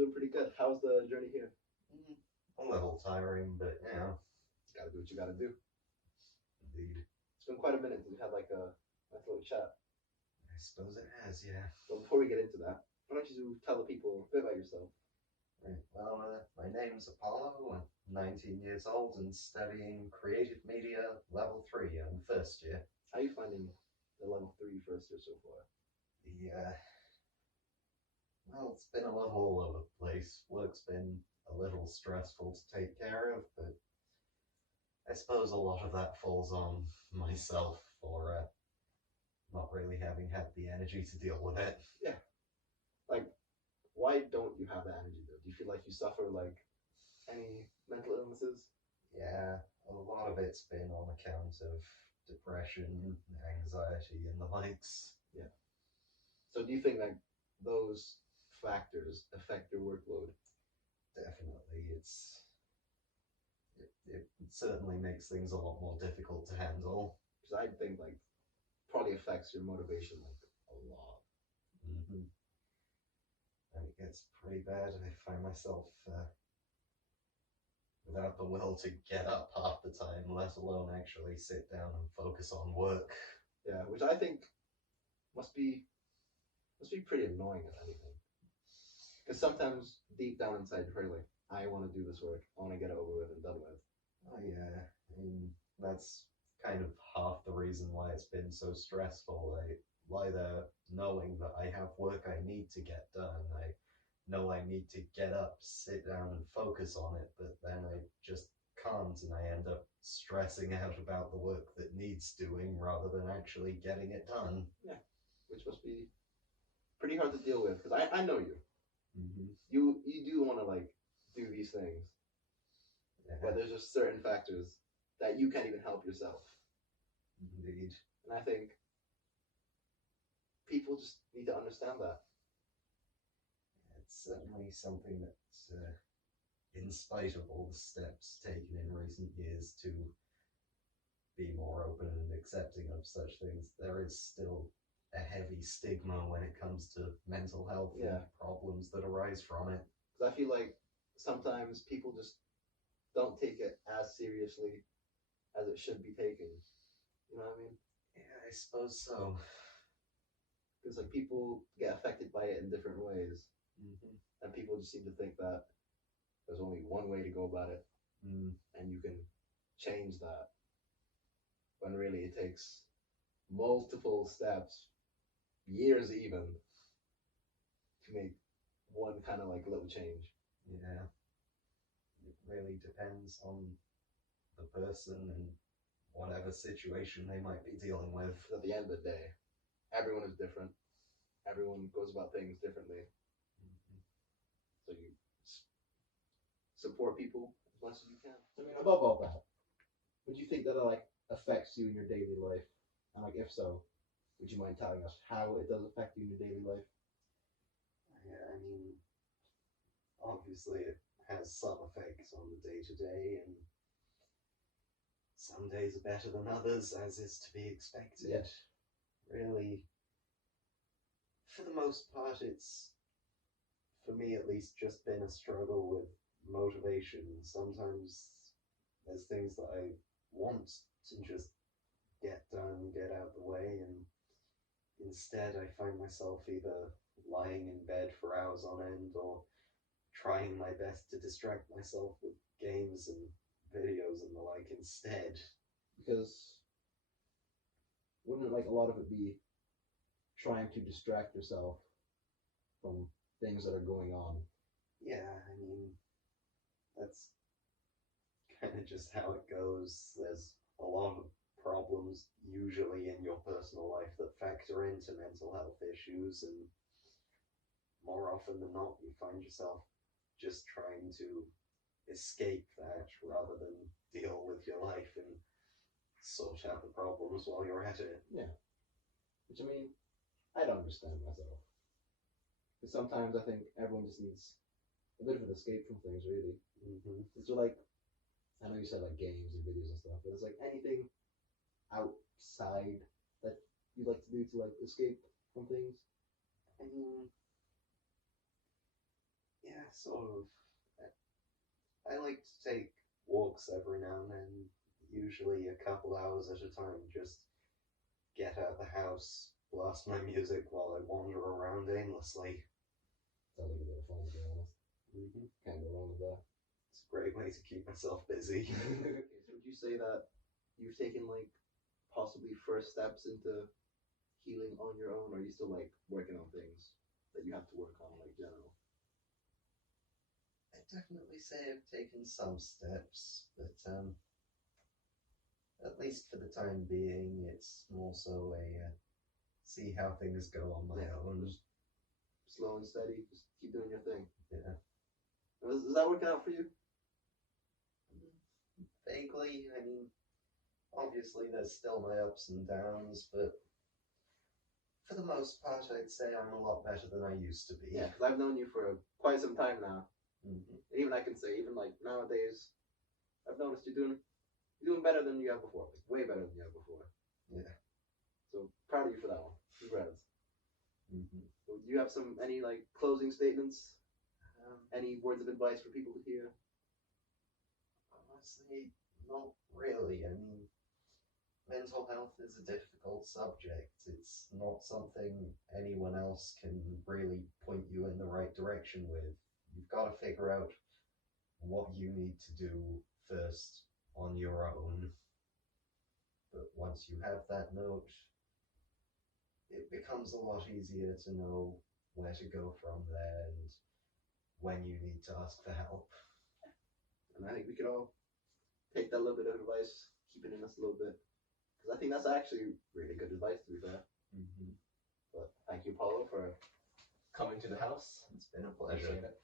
doing pretty good. How's the journey here? Mm, a little tiring, but Gotta do what you gotta do. indeed. It's been quite a minute since we had like a nice little chat. I suppose it has, yeah. But before we get into that, why don't you tell the people a bit about yourself? Right. Well, my name's Apollo. I'm 19 years old and studying creative media level 3. I'm first year. How are you finding the level 3 first year so far? The, well, it's been a little all over the place. Work's been a little stressful to take care of, but I suppose a lot of that falls on myself for not really having had the energy to deal with it. Yeah. Like, why don't you have that energy though? Do you feel like you suffer like any mental illnesses? Yeah, a lot of it's been on account of depression, anxiety, and the likes. Yeah. So do you think like those factors affect your workload? Definitely, it certainly makes things a lot more difficult to handle. Because I think like probably affects your motivation like a lot. Mm-hmm. And it gets pretty bad. I find myself without the will to get up half the time, let alone actually sit down and focus on work. Yeah, which I think must be must be pretty annoying if anything. Because sometimes deep down inside you're probably like, I want to do this work. I want to get it over with and done with. Oh yeah, I mean that's kind of half the reason why it's been so stressful. I lie there knowing that I have work I need to get done. I know I need to get up, sit down, and focus on it, but then I just can't, and I end up stressing out about the work that needs doing rather than actually getting it done. Yeah, which must be pretty hard to deal with. Because I know you. Mm-hmm. You do want to like do these things, but Yeah, there's just certain factors that you can't even help yourself. indeed. And I think people just need to understand that. It's certainly something that, in spite of all the steps taken in recent years to be more open and accepting of such things, there is still a heavy stigma when it comes to mental health and Yeah. problems that arise from it. Because I feel like sometimes people just don't take it as seriously as it should be taken. You know what I mean? Yeah, I suppose so. Because like people get affected by it in different ways, Mm-hmm. and people just seem to think that there's only one way to go about it, Mm. and you can change that. When really it takes multiple steps, years even, to make one kind of like little change. Yeah, it really depends on the person and whatever situation they might be dealing with. Because at the end of the day, everyone is different. Everyone goes about things differently. Mm-hmm. So you support people as much as you can. I mean, above all that, would you think that it like affects you in your daily life? And like, if so, would you mind telling us how it does affect you in your daily life? Yeah, I mean, obviously it has some effects on the day to day, and some days are better than others, as is to be expected. Yeah. Really, for the most part, it's, for me at least, just been a struggle with motivation. Sometimes there's things that I want to just get done, get out the way, and instead I find myself either lying in bed for hours on end or trying my best to distract myself with games and videos and the like instead. Because wouldn't like a lot of it be trying to distract yourself from things that are going on? Yeah, I mean, that's kind of just how it goes. There's a lot of problems usually in your personal life that factor into mental health issues, and more often than not, you find yourself just trying to escape that rather than deal with your life and sort out the problems while you're at it. Yeah. Which I mean, I don't understand myself. Because sometimes I think everyone just needs a bit of an escape from things, really. Mm-hmm. So like, I know you said like games and videos and stuff, but it's like anything outside that you like to do to like escape from things. I mean, Yeah, sort of. I like to take walks every now and then, usually a couple hours at a time, just get out of the house, blast my music while I wander around aimlessly. Sounds like a bit of fun, to be honest. Mm-hmm. Can't go wrong with that. It's a great way to keep myself busy. Okay, so would you say that you've taken like possibly first steps into healing on your own, or are you still like working on things that you have to work on, like general? I definitely say I've taken some steps, but at least for the time being, it's more so a see how things go on my own. Just slow and steady, just keep doing your thing. Yeah. Is that working out for you? Vaguely, I mean, obviously there's still my ups and downs, but for the most part, I'd say I'm a lot better than I used to be. Yeah, because I've known you for quite some time now. Mm-hmm. Even I can say, even like nowadays, I've noticed you're doing better than you have before, like way better than you have before. Yeah. So proud of you for that one. Congrats. Mm-hmm. So do you have any like closing statements? Any words of advice for people to hear? Honestly, not really. I mean, mental health is a difficult subject. It's not something anyone else can really point you in the right direction with. You've got to figure out what you need to do first on your own. But once you have that note, it becomes a lot easier to know where to go from there and when you need to ask for help. And I think we could all take that little bit of advice, keep it in us a little bit, because I think that's actually really good advice, to be fair. Mm-hmm. But thank you, Paulo, for coming to the house. It's been a pleasure. Appreciate it.